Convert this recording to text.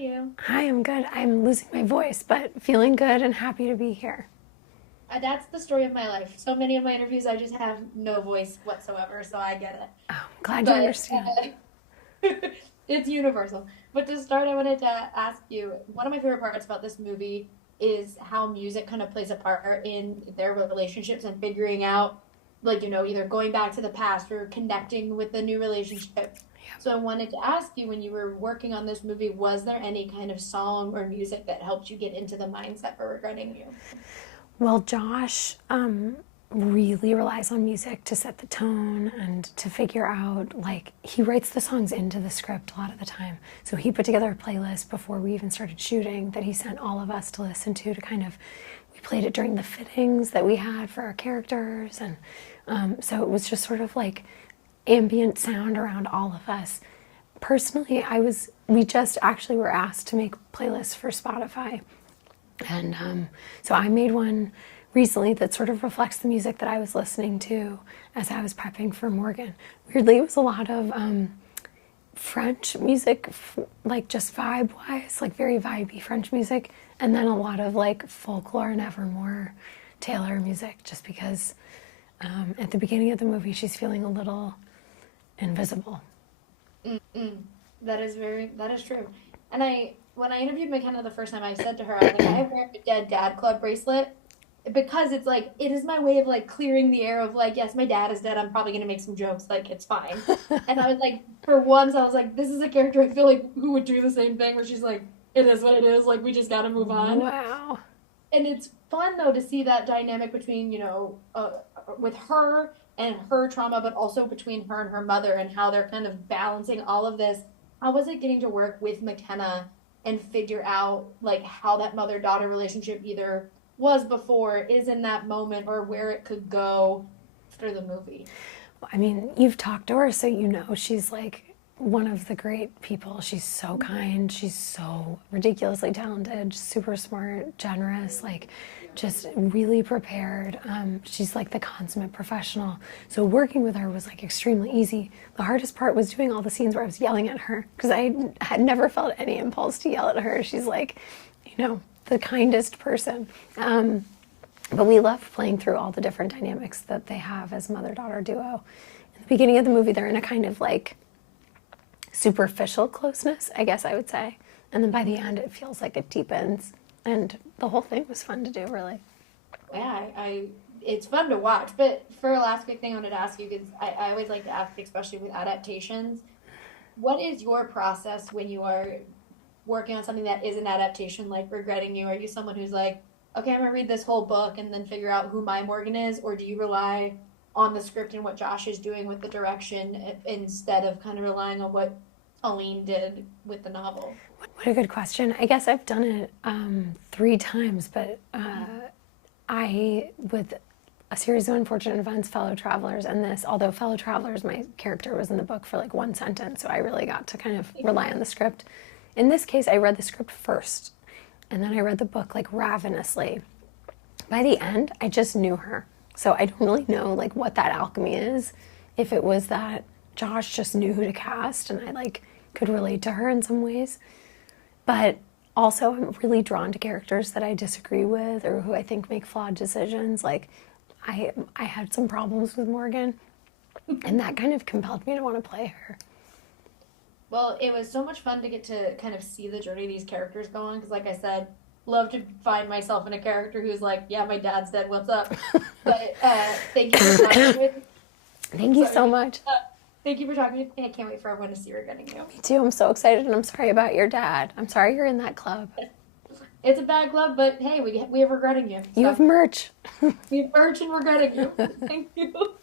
you? Hi, I'm good. I'm losing my voice, but feeling good and happy to be here. That's the story of my life. So many of my interviews, I just have no voice whatsoever, so I get it. Oh, I'm glad you But understand. it's universal. But to start, I wanted to ask you, one of my favorite parts about this movie is how music kind of plays a part in their relationships and figuring out, like, either going back to the past or connecting with the new relationship. So I wanted to ask you, when you were working on this movie, was there any kind of song or music that helped you get into the mindset for regretting you? Well, Josh really relies on music to set the tone and to figure out, like, he writes the songs into the script a lot of the time. So he put together a playlist before we even started shooting that he sent all of us to listen to kind of, we played it during the fittings that we had for our characters. And so it was just sort of like ambient sound around all of us. Personally, we just actually were asked to make playlists for Spotify. And so I made one recently that sort of reflects the music that I was listening to as I was prepping for Morgan. Weirdly, it was a lot of French music, like just vibe-wise, like very vibey French music, and then a lot of like folklore and Evermore Taylor music, just because at the beginning of the movie she's feeling a little invisible. Mm-mm. That is true. And when I interviewed McKenna the first time, I said to her, I was like, I have wearing a Dead Dad Club bracelet because it's like, it is my way of like clearing the air of like, yes, my dad is dead. I'm probably going to make some jokes. Like, it's fine. And I was like, for once, I was like, this is a character I feel like who would do the same thing where she's like, it is what it is. Like, we just got to move on. Wow. And it's fun though to see that dynamic between, with her and her trauma, but also between her and her mother and how they're kind of balancing all of this. How was it getting to work with McKenna and figure out like how that mother-daughter relationship either was before, is in that moment, or where it could go after the movie? I mean, you've talked to her, so you know she's like one of the great people. She's so kind. She's so ridiculously talented, super smart, generous, like just really prepared. She's like the consummate professional. So working with her was like extremely easy. The hardest part was doing all the scenes where I was yelling at her because I had never felt any impulse to yell at her. She's like, the kindest person. But we love playing through all the different dynamics that they have as mother-daughter duo. In the beginning of the movie, they're in a kind of like superficial closeness, I guess I would say. And then by the end, it feels like it deepens. And the whole thing was fun to do, really. Yeah, it's fun to watch. But for a last quick thing, I wanted to ask you, because I always like to ask, especially with adaptations, what is your process when you are working on something that is an adaptation, like Regretting You? Are you someone who's like, okay, I'm gonna read this whole book and then figure out who my Morgan is, or do you rely on the script and what Josh is doing with the direction instead of kind of relying on what Colleen did with the novel? What a good question. I guess I've done it 3 times, but with A Series of Unfortunate Events, Fellow Travelers, and this, although Fellow Travelers, my character was in the book for like 1 sentence, so I really got to kind of rely on the script. In this case, I read the script first, and then I read the book like ravenously. By the end, I just knew her. So I don't really know like what that alchemy is. If it was that Josh just knew who to cast and I like could relate to her in some ways. But also I'm really drawn to characters that I disagree with or who I think make flawed decisions. Like I had some problems with Morgan, and that kind of compelled me to want to play her. Well, it was so much fun to get to kind of see the journey these characters go on, because like I said, love to find myself in a character who's like, yeah, my dad's dead, what's up? But thank you for talking with me. Thank you so much. Thank you for talking with me. I can't wait for everyone to see Regretting You. Me too. I'm so excited, and I'm sorry about your dad. I'm sorry you're in that club. It's a bad club, but hey, we have Regretting You. You have merch. We have merch and Regretting You. Thank you.